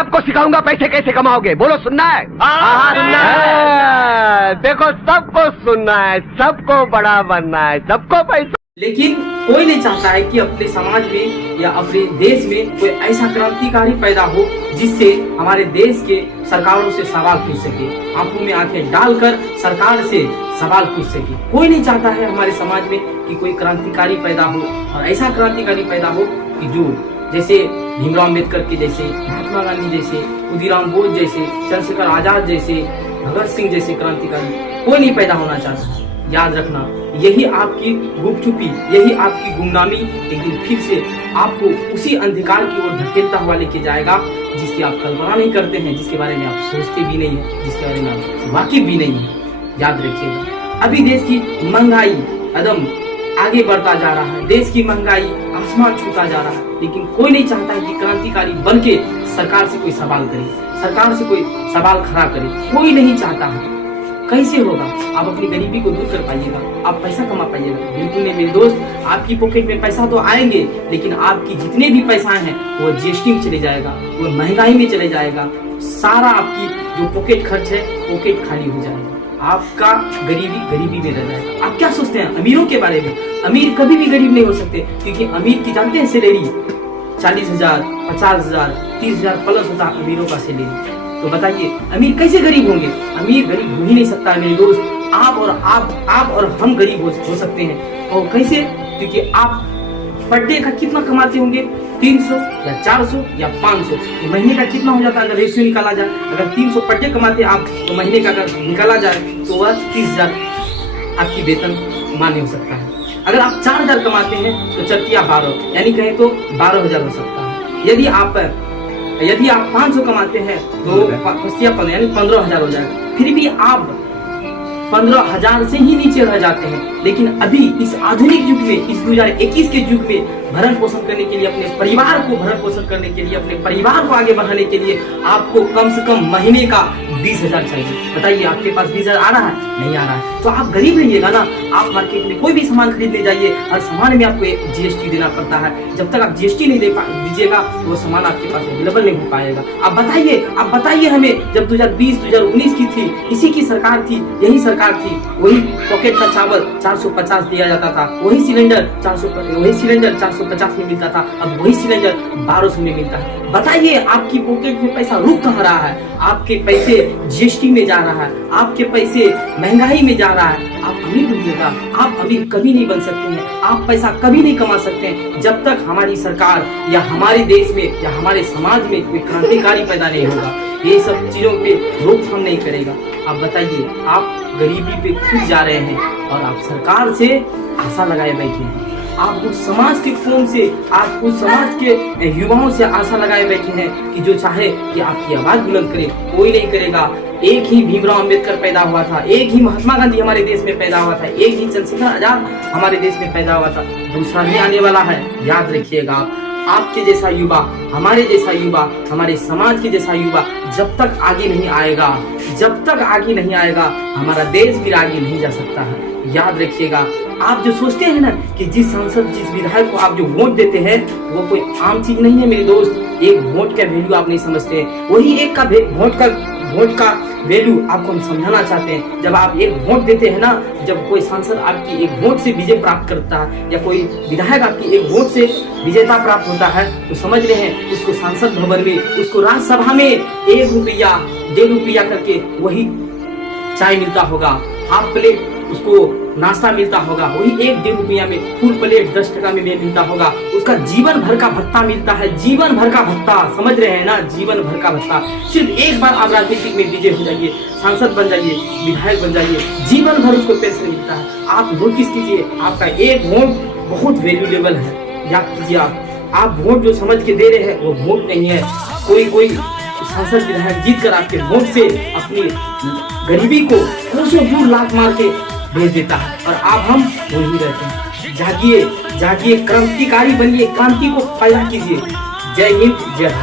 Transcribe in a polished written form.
आपको सिखाऊंगा पैसे कैसे कमाओगे। बोलो, सुनना है? हाँ, सुनना है। देखो, सबको सुनना है, सबको बड़ा बनना है, सबको पैसा। लेकिन कोई नहीं चाहता है कि अपने समाज में या अपने देश में कोई ऐसा क्रांतिकारी पैदा हो जिससे हमारे देश के सरकारों से सवाल पूछ सके, आंखों में आंखें डालकर सरकार से सवाल पूछ सके। कोई नहीं चाहता है हमारे समाज में कि कोई क्रांतिकारी पैदा हो, और ऐसा क्रांतिकारी पैदा हो कि जो जैसे भीमराव अम्बेडकर के जैसे, महात्मा गांधी जैसे, खुदीराम बोस जैसे, चंद्रशेखर आजाद जैसे, भगत सिंह जैसे क्रांतिकारी कोई नहीं पैदा होना चाहता। याद रखना, यही आपकी गुपचुपी, यही आपकी गुमनामी एक दिन फिर से आपको उसी अंधकार की ओर धकेलता हुआ लेके जाएगा जिसकी आप कल्पना नहीं करते हैं, जिसके बारे में आप सोचते भी नहीं है, जिसके बारे में आप वाकिफ भी नहीं है। याद रखिएगा, अभी देश की महंगाई एकदम आगे बढ़ता जा रहा है, देश की महंगाई आसमान छूता जा रहा है, लेकिन कोई नहीं चाहता है कि क्रांतिकारी बन के सरकार से कोई सवाल करे, सरकार से कोई सवाल खड़ा करे। कोई नहीं चाहता है। कैसे होगा? आप अपनी गरीबी को दूर कर पाइएगा, आप पैसा कमा पाइएगा। बिल्कुल नहीं मेरे दोस्त, आपकी पॉकेट में पैसा तो आएंगे, लेकिन आपकी जितने भी पैसा हैं वो जीएसटी में चले जाएगा, वो महंगाई में चले जाएगा। सारा आपकी जो पॉकेट खर्च है, पॉकेट खाली हो जाएगा, आपका गरीबी में रह जाएगा। आप क्या सोचते हैं अमीरों के बारे में? अमीर कभी भी गरीब नहीं हो सकते, क्योंकि अमीर की जानते हैं सैलरी 40,000, 50,000, 30,000 प्लस होता है अमीरों का सैलरी। तो बताइए अमीर कैसे गरीब होंगे? अमीर गरीब हो ही नहीं सकता है मेरे दोस्त। आप और हम गरीब हो सकते हैं। और कैसे? क्योंकि आप पर डे का कितना कमाते होंगे? 300 या 400 या 500। तो महीने का कितना हो जाता है अगर रेशियो निकाला जाए? अगर 300 पर डे कमाते आप तो महीने का अगर निकाला जाए तो वह 30,000 आपकी वेतन मान्य हो सकता है। अगर आप 4,000 कमाते हैं तो चरतिया 12, यानी कहें तो 12,000 हो सकता है। यदि आप 500 कमाते हैं तो 15 यानी 15,000 हो जाएगा। फिर भी आप 15,000 से ही नीचे रह जाते हैं। लेकिन अभी इस आधुनिक युग में, इस 2021 के युग में भरण पोषण करने के लिए, अपने परिवार को भरण पोषण करने के लिए, अपने परिवार को आगे बढ़ाने के लिए आपको कम से कम महीने का 20,000 चाहिए। बताइए आपके पास 20,000 आ रहा है? नहीं आ रहा है। तो आप गरीब रहिएगा ना। आप मार्केट में कोई भी सामान खरीदने जाइए, हर सामान में आपको एक जीएसटी देना पड़ता है। जब तक आप जीएसटी नहीं दीजिएगा तो वो सामान आपके पास अवेलेबल नहीं हो पाएगा। आप बताइए हमें, जब 2020-2019 की थी, इसी की सरकार थी, यही सरकार थी, वही पॉकेट का चावल 450 दिया जाता था, वही सिलेंडर 450 में मिलता था, अब वही सिलेंडर 1200 में मिलता है। बताइए आपकी पॉकेट में पैसा रुक कहाँ रहा है? आपके पैसे जीएसटी में जा रहा है, आपके पैसे महंगाई में जा रहा है। आप अमीर बनिएगा, आप अमीर कभी नहीं बन सकते हैं, आप पैसा कभी नहीं कमा सकते हैं जब तक हमारी सरकार या हमारे देश में या हमारे समाज में कोई क्रांतिकारी पैदा नहीं होगा, ये सब चीजों पे रोकथाम नहीं करेगा। आप बताइए, आप गरीबी पे खुद जा रहे हैं और आप सरकार से आशा लगाए बैठे हैं। आप उस समाज के कौन से, आप उस समाज के युवाओं से आशा लगाए बैठे हैं कि जो चाहे कि आपकी आवाज बुलंद करे। कोई नहीं करेगा। एक ही भीमराव अम्बेडकर पैदा हुआ था, एक ही महात्मा गांधी हमारे देश में पैदा हुआ था, एक ही चंद्रशेखर आजाद हमारे देश में पैदा हुआ था, दूसरा नहीं आने वाला है। याद रखिएगा, आपके जैसा युवा, हमारे जैसा युवा, हमारे समाज के जैसा युवा जब तक आगे नहीं आएगा, हमारा देश फिर आगे नहीं जा सकता है। याद रखिएगा, आप जो सोचते हैं ना कि जिस सांसद, जिस विधायक को आप जो वोट देते हैं वो कोई आम चीज नहीं है मेरे दोस्त। एक वोट का वैल्यू आप नहीं समझते हैं। वही एक का वोट का वैल्यू आपको हम समझाना चाहते हैं। जब आप एक वोट देते हैं ना, जब कोई सांसद आपकी एक वोट से विजय प्राप्त करता है या कोई विधायक आपकी एक वोट से विजेता प्राप्त होता है, तो समझ रहे हैं उसको सांसद भवन में, उसको राज्यसभा में 1 रुपया 1.5 रुपया करके वही चाय मिलता होगा, हाफ प्लेट उसको नाश्ता मिलता होगा, वही 1-1.5 रुपया में फुल प्लेट 10 टका में मिलता होगा। उसका जीवन भर का भत्ता मिलता है, जीवन भर का भत्ता। समझ रहे हैं ना, जीवन भर का भत्ता। सिर्फ एक बार आप राजनीतिक में विजय हो जाइए, सांसद बन जाइए, विधायक बन जाइए, जीवन भर उसको पेंशन मिलता है। आप नोटिस कीजिए, आपका एक वोट बहुत वैल्यूएबल है। याद कीजिए, आप वोट जो समझ के दे रहे हैं वो वोट नहीं है। कोई सांसद विधायक जीत कर आपके वोट से अपनी गरीबी को कोसों दूर लात मार के भेज देता है, और हम वही रहते हैं। जागिए, क्रांतिकारी बनिए, क्रांति को पैदा कीजिए। जय हिंद, जय भारत।